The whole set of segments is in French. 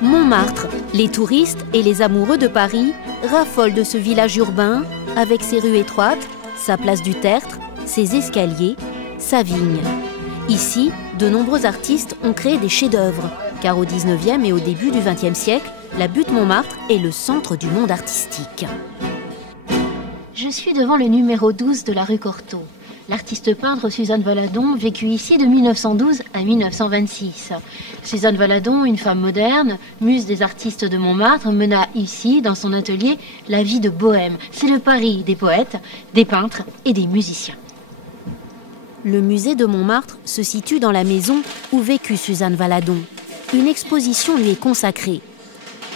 Montmartre, les touristes et les amoureux de Paris raffolent de ce village urbain avec ses rues étroites, sa place du Tertre, ses escaliers, sa vigne. Ici, de nombreux artistes ont créé des chefs-d'œuvre, car au 19e et au début du 20e siècle, la butte Montmartre est le centre du monde artistique. Je suis devant le numéro 12 de la rue Cortot. L'artiste peintre Suzanne Valadon vécut ici de 1912 à 1926. Suzanne Valadon, une femme moderne, muse des artistes de Montmartre, mena ici, dans son atelier, la vie de bohème. C'est le Paris des poètes, des peintres et des musiciens. Le musée de Montmartre se situe dans la maison où vécut Suzanne Valadon. Une exposition lui est consacrée.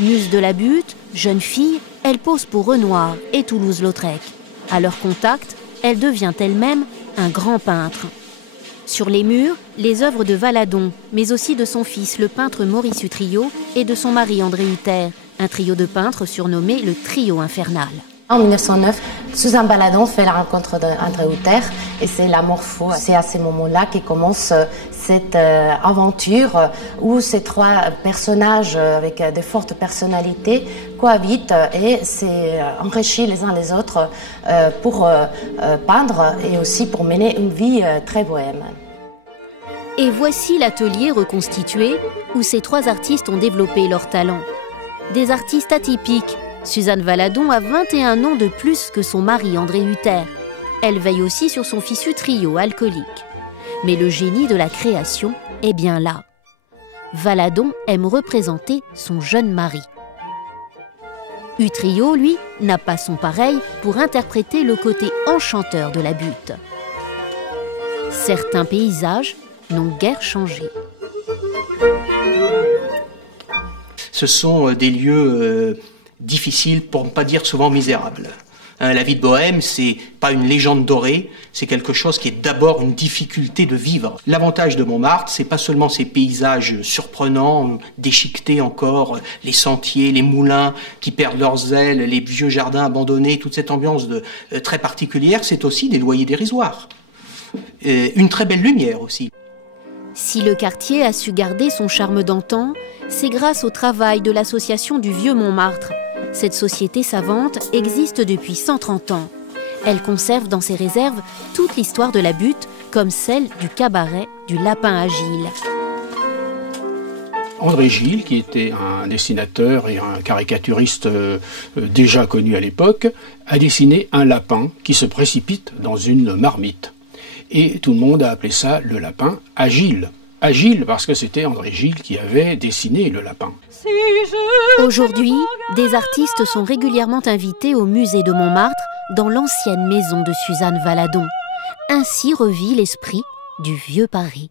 Muse de la butte, jeune fille, elle pose pour Renoir et Toulouse-Lautrec. À leur contact, elle devient elle-même un grand peintre. Sur les murs, les œuvres de Valadon, mais aussi de son fils, le peintre Maurice Utrillo, et de son mari André Hutter, un trio de peintres surnommé le Trio Infernal. En 1909, Suzanne Valadon fait la rencontre d'André Hutter et c'est la morpho. C'est à ce moment-là que commence cette aventure où ces trois personnages avec de fortes personnalités cohabitent et s'enrichissent les uns les autres pour peindre et aussi pour mener une vie très bohème. Et voici l'atelier reconstitué où ces trois artistes ont développé leur talent. Des artistes atypiques. Suzanne Valadon a 21 ans de plus que son mari André Hutter. Elle veille aussi sur son fils Utrillo, alcoolique. Mais le génie de la création est bien là. Valadon aime représenter son jeune mari. Utrillo, lui, n'a pas son pareil pour interpréter le côté enchanteur de la butte. Certains paysages n'ont guère changé. Ce sont des lieux difficiles, pour ne pas dire souvent misérables. La vie de bohème, c'est pas une légende dorée, c'est quelque chose qui est d'abord une difficulté de vivre. L'avantage de Montmartre, c'est pas seulement ces paysages surprenants, déchiquetés encore, les sentiers, les moulins qui perdent leurs ailes, les vieux jardins abandonnés, toute cette ambiance très particulière, c'est aussi des loyers dérisoires. Une très belle lumière aussi. Si le quartier a su garder son charme d'antan, c'est grâce au travail de l'association du Vieux Montmartre. Cette société savante existe depuis 130 ans. Elle conserve dans ses réserves toute l'histoire de la butte, comme celle du cabaret du Lapin à Gilles. André Gilles, qui était un dessinateur et un caricaturiste déjà connu à l'époque, a dessiné un lapin qui se précipite dans une marmite. Et tout le monde a appelé ça le lapin à Gilles. Agile parce que c'était André Gilles qui avait dessiné le lapin. Aujourd'hui, des artistes sont régulièrement invités au musée de Montmartre dans l'ancienne maison de Suzanne Valadon. Ainsi revit l'esprit du vieux Paris.